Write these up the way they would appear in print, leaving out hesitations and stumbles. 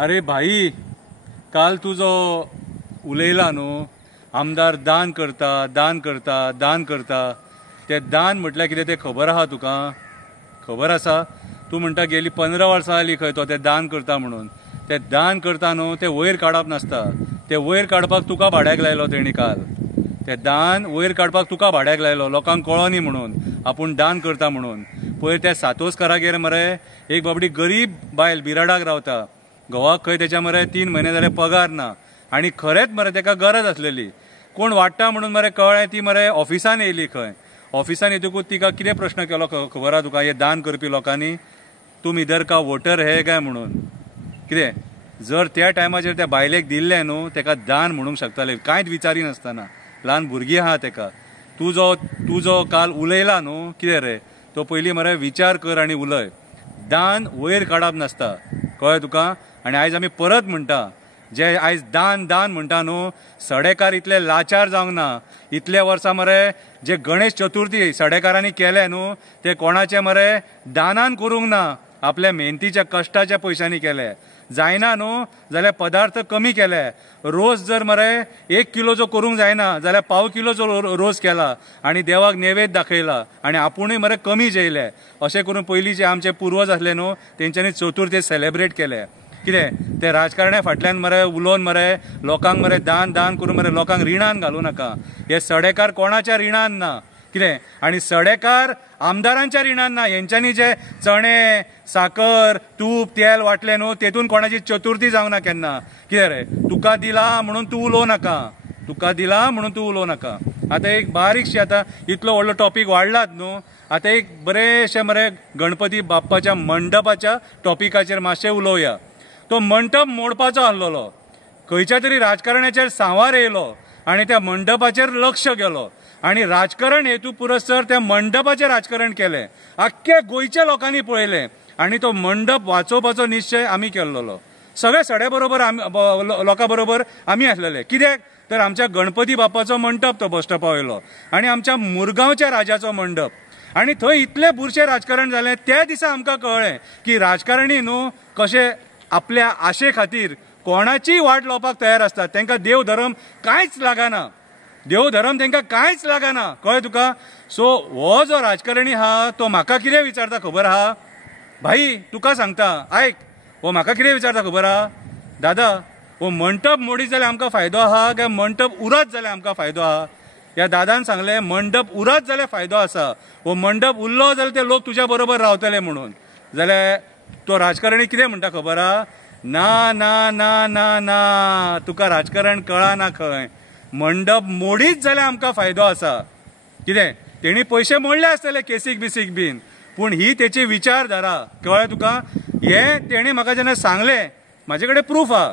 अरे भाई, काल तू जो उलयला न्हू, आमदार दान करता दान करता दान करता, ते दान म्हटल्यार कितें तें खबर आहा तुका? खबर आसा? तू म्हणटा गेली 15 वर्सां जाली खंय तो ते दान करता म्हणून. ते दान करता न्हू, ते वयर काडप नासता. ते वयर काडपाक तुका भाड्याक लायलो तेणी काल. ते दान वयर काडपाक तुका भाड्याक लायलो, लोकांक कळोनी म्हणून, आपूण दान करता म्हणून. पयर त्या सातोसकारागेर मरे एक बाबडी गरीब बायल बिराडाक रावता, घोवाक खंय तेच्या मरे 3 म्हयने जाले पगार ना, आनी खरेंच मरे तेका गरज आसलेली. कोण वाडटा म्हणून मरे कळ्ळें, ती मरे ऑफिसान येयली खंय. ऑफिसान येतकूच तिका कितें प्रश्न केलो खबर आहा तुका? हे दान करपी लोकांनी, तुम इधर का वोटर हे काय म्हणून. कितें जर त्या टायमाचेर त्या बायलेक दिल्लें न्हू, तेका दान म्हणूंक शकताले, कांयच विचारी नासतना. ल्हान भुरगीं आहा तेका. तू जो काल उलयला न्हू, कितें रे, तो पयलीं मरे विचार कर आनी उलय. दान वयर काडप नासता, कळ्ळें तुका? आनी आयज आमी परत म्हणटा, जे आयज दान दान म्हणटा न्हू, सडेकार इतले लाचार जावंक ना. इतले वर्सां मरे जे गणेश चतुर्थी सडेकारांनी केले न्हू, ते कोणाचे मरे दानान करूंक ना, आपल्या मेहनतीच्या कश्टाच्या पयशांनी केले. जायना न्हू जाल्यार पदार्थ कमी केले. रोस जर मरे 1 किलोचो करूंक जायना जाल्यार पाव किलोचो रोस केला आनी देवाक नैवेद्य दाखयला, आनी आपुणूय मरे कमी जेयले. अशें करून पयलीं जे आमचे पुर्वज आसले न्हू, तेंच्यांनी चतुर्थी सेलेब्रेट केले. कितें ते राजकारण्या फाटल्यान मरे उलोवन मरे लोकांक मरे दान दान करून मरे लोकांक रिणान घालूं नाका. हे सडेकार कोणाच्या रिणान ना. कितें आनी सडेकार आमदारांच्या रिणान ना. हेंच्यांनी जे चणे साकर तूप तेल वाटले न्हू, तेतून कोणाची चतुर्थी जावंक ना केन्ना. कितें रे, तुका दिला म्हणून तूं उलोवं नाका. तुका दिला म्हणून तूं उलोवं नाका. आतां एक बारीकशी, आतां इतलो व्हडलो टॉपीक वाडलात न्हू, आतां एक बरेशे मरे गणपती बाप्पाच्या मंडपाच्या टॉपिकाचेर मातशें उलोवया. तो मंडप मोडपाचो आसलेलो, खंयच्या तरी राजकारण्याचेर सांवार येयलो आनी त्या मंडपाचेर लक्ष गेलो, आनी राजकारण हेतू पुरस्सर त्या मंडपाचें राजकारण केलें. आख्ख्या गोंयच्या लोकांनी पळयलें आनी तो मंडप वाचोवपाचो निश्चय आमी केल्लो. सगळे सडे बरोबर लोकां बरोबर आमी आसलेले. कित्याक तर आमच्या गणपती बाप्पाचो मंडप तो बस स्टॉपा वयलो, आनी आमच्या मुरगांवच्या राजाचो मंडप. आनी थंय इतलें बुरशें राजकारण जालें. त्या दिसा आमकां कळ्ळें की राजकारणी न्हू कशे आपल्या आशे खातीर कोणाचीय वाट लावपाक तयार आसतात. तांकां देव धर्म कांयच लागना. देव धर्म तांकां कांयच लागना, कळ्ळें तुका? सो हो जो राजकारणी आहा तो म्हाका कितें विचारता खबर आहा? भाई तुका सांगता, आयक, हो म्हाका कितें विचारता खबर आहा? दादा, हो मंडप मोडीत जाल्यार आमकां फायदो आहा काय मंडप उरत जाल्यार आमकां फायदो आहा? ह्या दादान सांगलें मंडप उरत जाल्यार फायदो आसा. हो मंडप उरलो जाल्यार ते लोक तुज्या बरोबर रावतले म्हणून. जाल्यार तो राजकारणी कितें म्हणटा खबर आहा? ना ना ना ना ना, तुका राजकारण कळना खंय. मंडप मोडीत जाल्यार आमकां फायदो आसा. कितें तेणी पयशे मोडले आसतले केसीक बिसीक बीन, पूण ही तेची विचारधारा, कळ्ळें तुका? हे तेणी म्हाका जेन्ना सांगलें, म्हाजे कडेन प्रूफ आहा.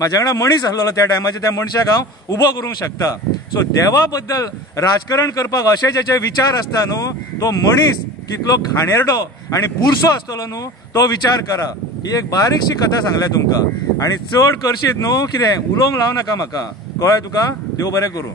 म्हाजे कडेन मनीस आसलेलो त्या टायमाचेर, त्या मनशाक हांव उबो करूंक शकता. सो देवा बद्दल राजकारण करपाक अशे जेचे विचार आसता न्हू, तो मनीस कितलो घाणेरडो आनी बुरसो आसतलो न्हू, तो विचार करा. ही एक बारीकशी कथा सांगल्या तुमकां. आनी चड करशीत न्हू, कितें उलोवंक लावनाका म्हाका, कळ्ळें तुका? देव बरें करूं.